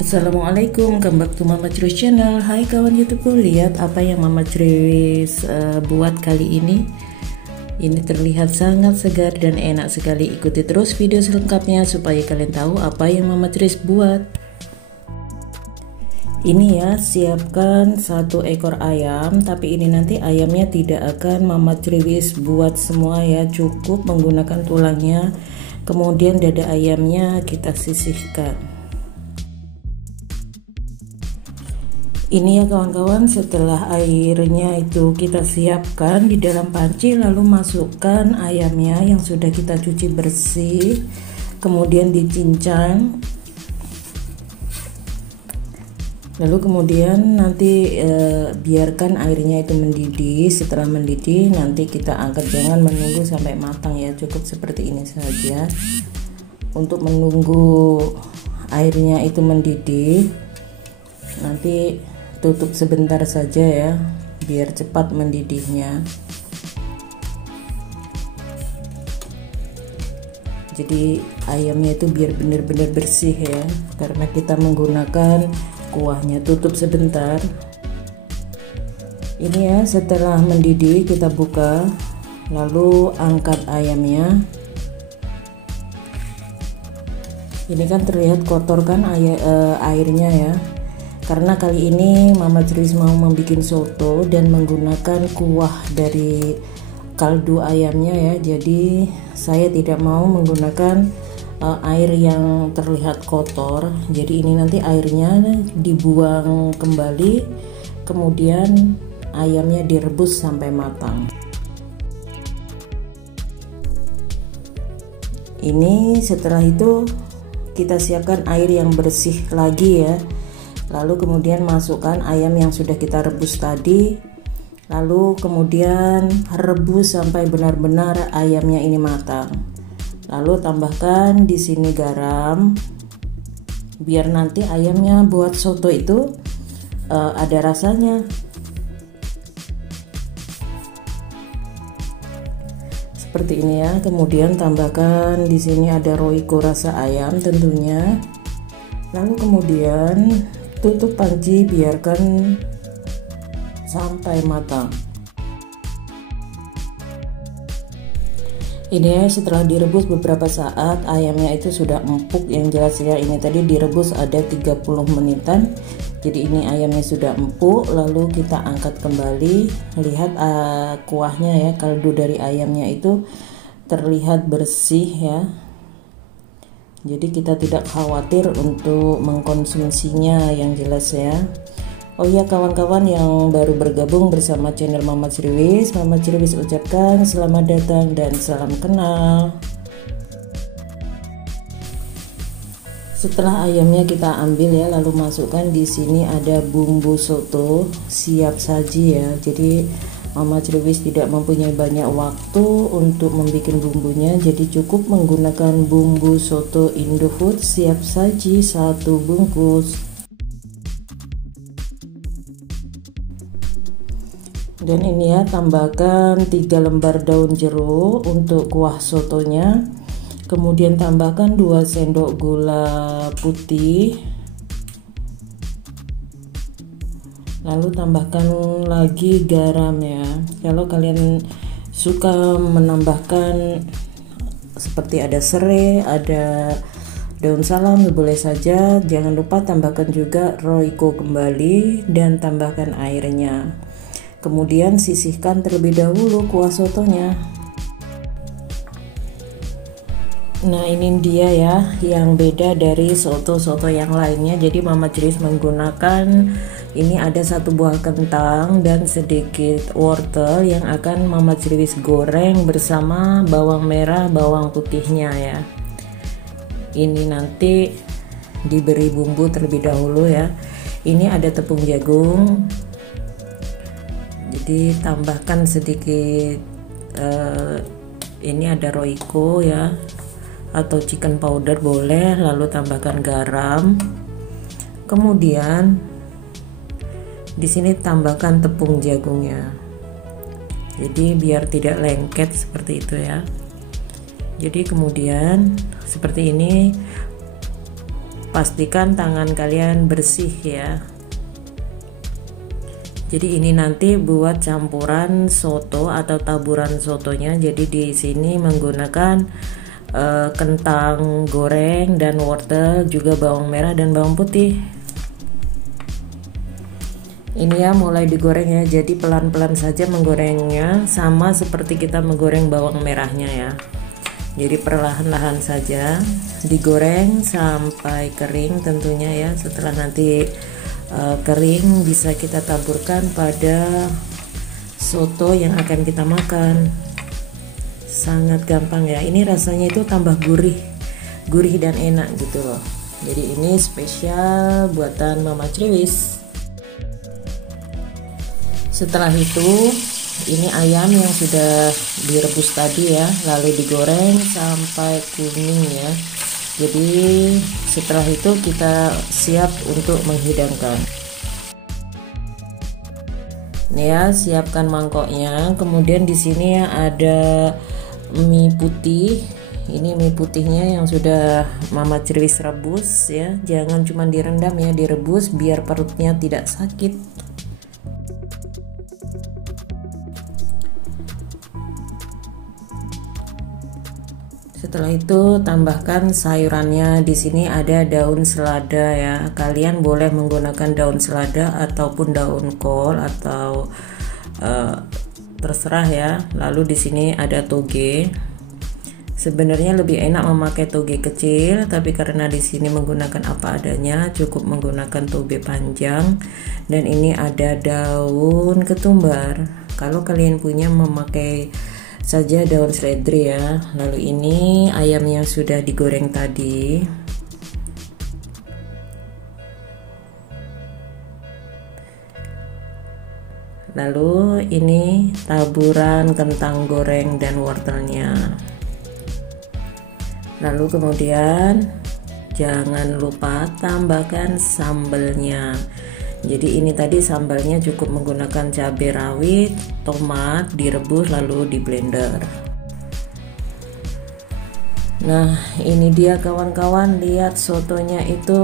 Assalamualaikum, welcome back to Mama Cruise channel. Hai kawan YouTubeku, lihat apa yang Mama Cruise buat kali ini. Ini terlihat sangat segar dan enak sekali. Ikuti terus video selengkapnya supaya kalian tahu apa yang Mama Cruise buat. Ini ya, siapkan 1 ekor ayam, tapi ini nanti ayamnya tidak akan Mama Cruise buat semua ya, cukup menggunakan tulangnya. Kemudian dada ayamnya kita sisihkan. Ini ya kawan-kawan, setelah airnya itu kita siapkan di dalam panci, lalu masukkan ayamnya yang sudah kita cuci bersih, kemudian dicincang, lalu kemudian nanti biarkan airnya itu mendidih. Setelah mendidih nanti kita angkat, jangan menunggu sampai matang ya, cukup seperti ini saja. Untuk menunggu airnya itu mendidih, nanti tutup sebentar saja ya, biar cepat mendidihnya. Jadi ayamnya itu biar benar-benar bersih ya, karena kita menggunakan kuahnya. Tutup sebentar. Ini ya, setelah mendidih kita buka, lalu angkat ayamnya. Ini kan terlihat kotor kan airnya ya, karena kali ini Mama Cruise mau membuat soto dan menggunakan kuah dari kaldu ayamnya ya, jadi saya tidak mau menggunakan air yang terlihat kotor. Jadi ini nanti airnya dibuang kembali, kemudian ayamnya direbus sampai matang. Ini setelah itu kita siapkan air yang bersih lagi ya, lalu kemudian masukkan ayam yang sudah kita rebus tadi, lalu kemudian rebus sampai benar-benar ayamnya ini matang. Lalu tambahkan di sini garam, biar nanti ayamnya buat soto itu ada rasanya. Seperti ini ya. Kemudian tambahkan di sini ada roiko rasa ayam tentunya. Lalu kemudian tutup panci, biarkan sampai matang. Ini ya, setelah direbus beberapa saat ayamnya itu sudah empuk yang jelas ya. Ini tadi direbus ada 30 menitan. Jadi ini ayamnya sudah empuk. Lalu kita angkat kembali. Lihat kuahnya ya, kaldu dari ayamnya itu terlihat bersih ya. Jadi kita tidak khawatir untuk mengkonsumsinya yang jelas ya. Oh iya kawan-kawan yang baru bergabung bersama channel Mama Cruise ucapkan selamat datang dan salam kenal. Setelah ayamnya kita ambil ya, lalu masukkan di sini ada bumbu soto siap saji ya. Jadi Mama Cruise tidak mempunyai banyak waktu untuk membuat bumbunya, jadi cukup menggunakan bumbu soto Indofood siap saji 1 bungkus. Dan ini ya, tambahkan 3 lembar daun jeruk untuk kuah sotonya. Kemudian tambahkan 2 sendok gula putih. Lalu tambahkan lagi garam ya. Kalau kalian suka menambahkan seperti ada serai, ada daun salam, boleh saja. Jangan lupa tambahkan juga roiko kembali dan tambahkan airnya. Kemudian sisihkan terlebih dahulu kuah sotonya. Nah ini dia ya yang beda dari soto-soto yang lainnya. Jadi Mama Cruise menggunakan ini ada 1 buah kentang dan sedikit wortel yang akan Mama Cruise goreng bersama bawang merah, bawang putihnya ya. Ini nanti diberi bumbu terlebih dahulu ya. Ini ada tepung jagung, jadi tambahkan sedikit ini ada roiko ya, atau chicken powder boleh. Lalu tambahkan garam. Kemudian di sini tambahkan tepung jagungnya. Jadi biar tidak lengket seperti itu ya. Jadi kemudian seperti ini pastikan tangan kalian bersih ya. Jadi ini nanti buat campuran soto atau taburan sotonya. Jadi di sini menggunakan kentang goreng dan wortel, juga bawang merah dan bawang putih. Ini ya mulai digoreng ya. Jadi pelan-pelan saja menggorengnya, sama seperti kita menggoreng bawang merahnya ya. Jadi perlahan-lahan saja digoreng sampai kering tentunya ya. Setelah nanti kering bisa kita taburkan pada soto yang akan kita makan. Sangat gampang ya. Ini rasanya itu tambah gurih dan enak gitu loh. Jadi ini spesial buatan Mama Criwis. Setelah itu ini ayam yang sudah direbus tadi ya, lalu digoreng sampai kuning ya. Jadi setelah itu kita siap untuk menghidangkan. Nih ya, siapkan mangkoknya. Kemudian di sini ya ada mie putih. Ini mie putihnya yang sudah Mama Criwis rebus ya. Jangan cuma direndam ya, direbus biar perutnya tidak sakit. Setelah itu tambahkan sayurannya. Di sini ada daun selada ya. Kalian boleh menggunakan daun selada ataupun daun kol atau terserah ya. Lalu di sini ada toge. Sebenarnya lebih enak memakai toge kecil, tapi karena di sini menggunakan apa adanya, cukup menggunakan toge panjang. Dan ini ada daun ketumbar. Kalau kalian punya memakai saja daun seledri ya. Lalu ini ayam yang sudah digoreng tadi. Lalu ini taburan kentang goreng dan wortelnya. Lalu kemudian jangan lupa tambahkan sambelnya. Jadi ini tadi sambalnya cukup menggunakan cabai rawit, tomat direbus lalu di blender. Nah ini dia kawan-kawan, lihat sotonya itu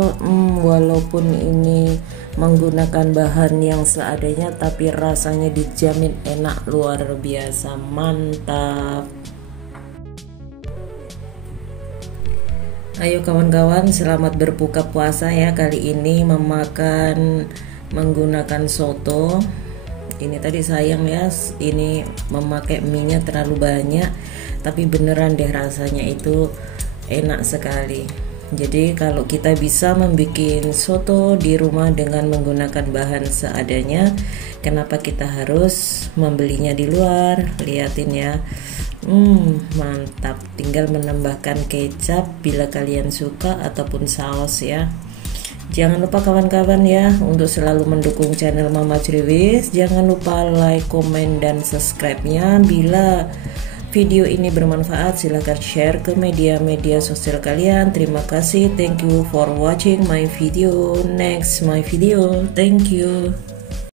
walaupun ini menggunakan bahan yang seadanya, tapi rasanya dijamin enak luar biasa, mantap. Ayo kawan-kawan, selamat berbuka puasa ya. Kali ini menggunakan soto. Ini tadi sayang ya, ini memakai minyak terlalu banyak, tapi beneran deh rasanya itu enak sekali. Jadi kalau kita bisa membuat soto di rumah dengan menggunakan bahan seadanya, kenapa kita harus membelinya di luar? Lihatin ya. Mantap, tinggal menambahkan kecap bila kalian suka ataupun saus ya. Jangan lupa kawan-kawan ya untuk selalu mendukung channel Mama Criwis. Jangan lupa like, komen, dan subscribe-nya. Bila video ini bermanfaat, silahkan share ke media-media sosial kalian. Terima kasih, thank you for watching my video. Next my video, thank you.